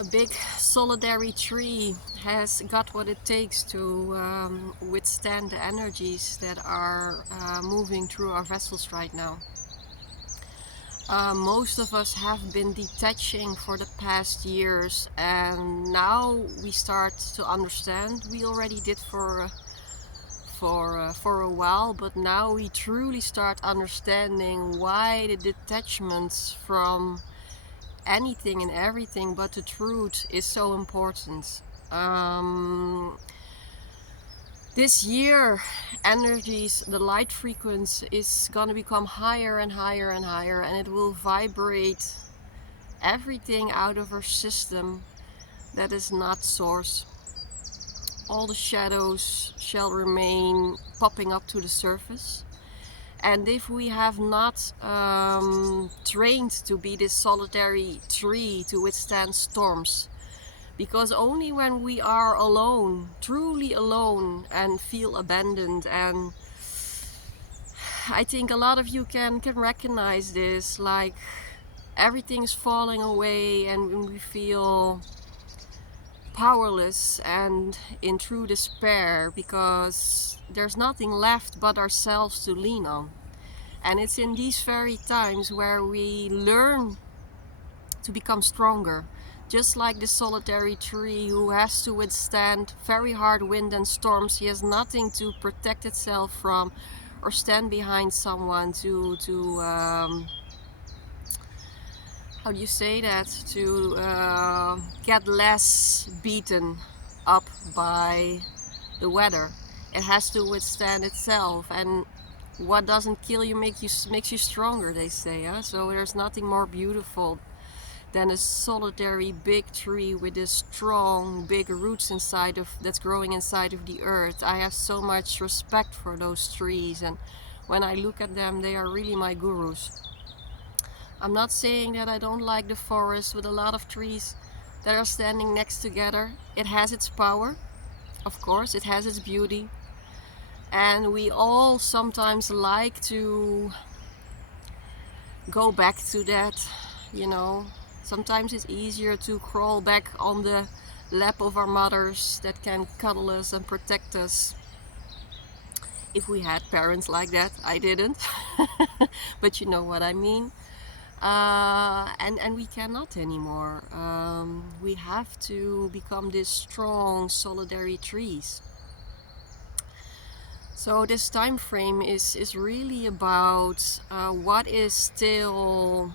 A big solitary tree has got what it takes to withstand the energies that are moving through our vessels right now. Most of us have been detaching for the past years, and now we start to understand. We already did for a while, but now we truly start understanding why the detachments from anything and everything but the truth is so important. Um, this year, energies, the light frequency is gonna become higher and higher and higher, and it will vibrate everything out of our system that is not source. All the shadows shall remain popping up to the surface. And if we have not trained to be this solitary tree to withstand storms, because only when we are alone, truly alone, and feel abandoned, and I think a lot of you can recognize this, like everything is falling away and we feel powerless and in true despair because there's nothing left but ourselves to lean on. And it's in these very times where we learn to become stronger. Just like the solitary tree who has to withstand very hard wind and storms, he has nothing to protect itself from or stand behind someone to how do you say that, to get less beaten up by the weather. It has to withstand itself, and what doesn't kill you makes you stronger, they say. Huh? So there's nothing more beautiful than a solitary big tree with this strong big roots inside of that's growing inside of the earth. I have so much respect for those trees, and when I look at them, they are really my gurus. I'm not saying that I don't like the forest with a lot of trees that are standing next together. It has its power, of course, it has its beauty, and we all sometimes like to go back to that, you know. Sometimes it's easier to crawl back on the lap of our mothers that can cuddle us and protect us. If we had parents like that, I didn't, but you know what I mean. And we cannot anymore. We have to become these strong, solitary trees. So this time frame is really about what is still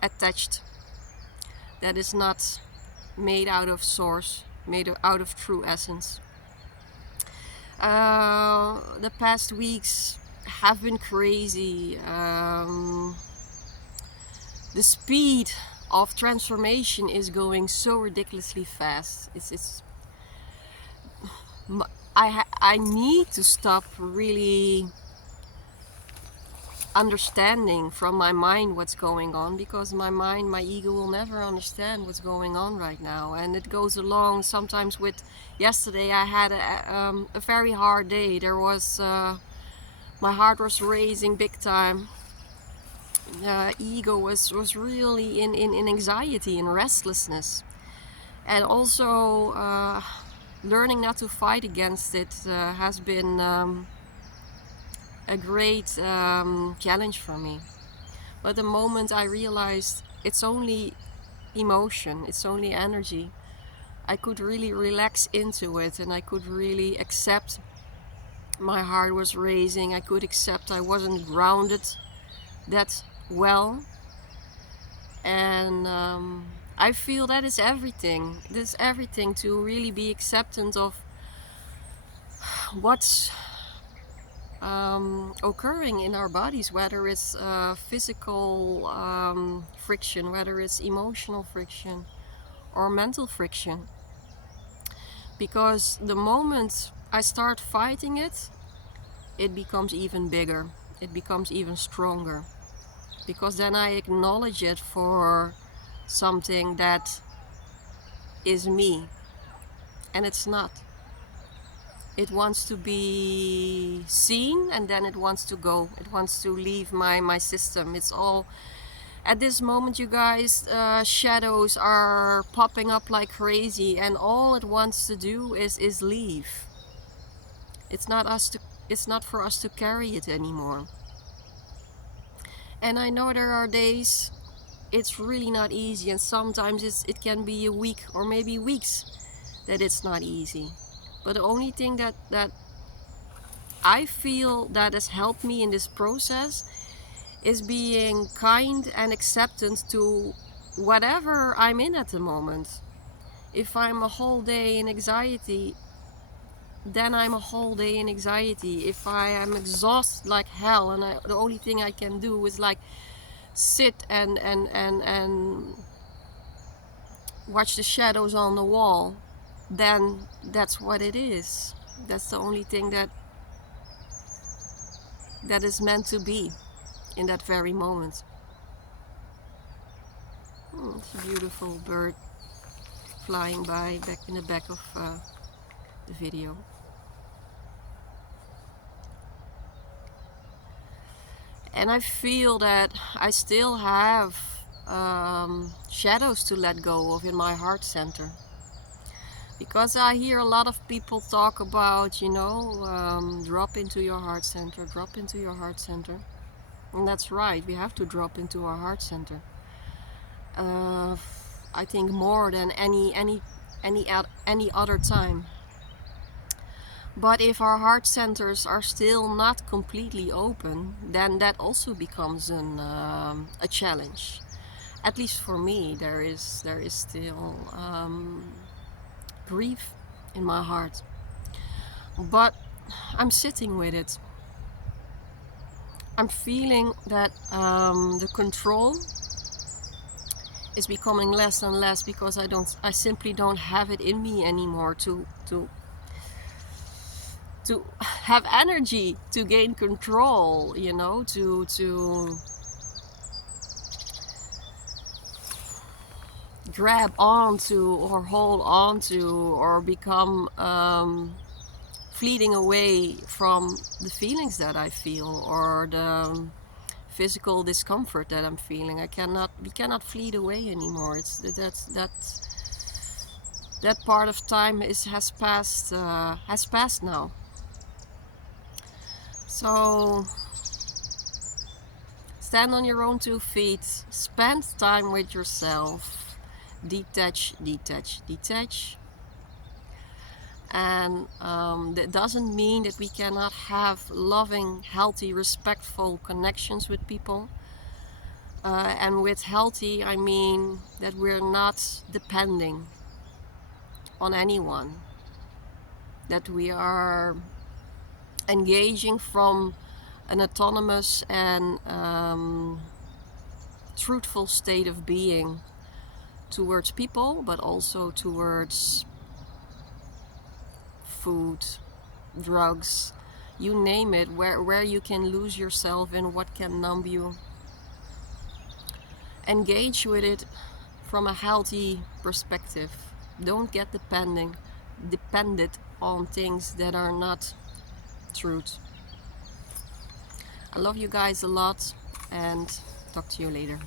attached, that is not made out of source, made out of true essence. The past weeks have been crazy. The speed of transformation is going so ridiculously fast. I need to stop really understanding from my mind what's going on, because my mind, my ego will never understand what's going on right now. And it goes along sometimes with, yesterday I had a very hard day. There was my heart was racing big time. Ego was really in anxiety and restlessness, and also learning not to fight against it has been a great challenge for me. But the moment I realized it's only emotion, it's only energy, I could really relax into it, and I could really accept my heart was racing. I could accept I wasn't grounded that well. And I feel that is everything. This everything, to really be acceptant of what's occurring in our bodies, whether it's physical friction, whether it's emotional friction or mental friction. Because the moment I start fighting it, it becomes even bigger, it becomes even stronger. Because then I acknowledge it for something that is me, and it's not. It wants to be seen, and then it wants to go. It wants to leave my system. It's all At this moment, you guys, shadows are popping up like crazy, and all it wants to do is leave. It's not for us to carry it anymore. And I know there are days it's really not easy, and sometimes it can be a week or maybe weeks that it's not easy. But the only thing that I feel that has helped me in this process is being kind and acceptant to whatever I'm in at the moment. If I'm a whole day in anxiety, then I'm a whole day in anxiety. If I am exhausted like hell and the only thing I can do is like sit and watch the shadows on the wall, then that's what it is. That's the only thing that is meant to be in that very moment. It's a beautiful bird flying by back in the back of the video. And I feel that I still have shadows to let go of in my heart center. Because I hear a lot of people talk about, you know, drop into your heart center, drop into your heart center. And that's right, we have to drop into our heart center. I think more than any other time. But if our heart centers are still not completely open, then that also becomes a challenge. At least for me, there is still grief in my heart. But I'm sitting with it. I'm feeling that the control is becoming less and less because I simply don't have it in me anymore to have energy to gain control, you know, to grab onto or hold onto or become fleeting away from the feelings that I feel or the physical discomfort that I'm feeling. We cannot flee away anymore. That part of time has passed now. So stand on your own 2 feet, spend time with yourself, detach. And that doesn't mean that we cannot have loving, healthy, respectful connections with people. And with healthy, I mean that we're not depending on anyone, that we are engaging from an autonomous and truthful state of being towards people, but also towards food, drugs, you name it, where you can lose yourself in, what can numb you. Engage with it from a healthy perspective. Don't get dependent on things that are not truth. I love you guys a lot and talk to you later.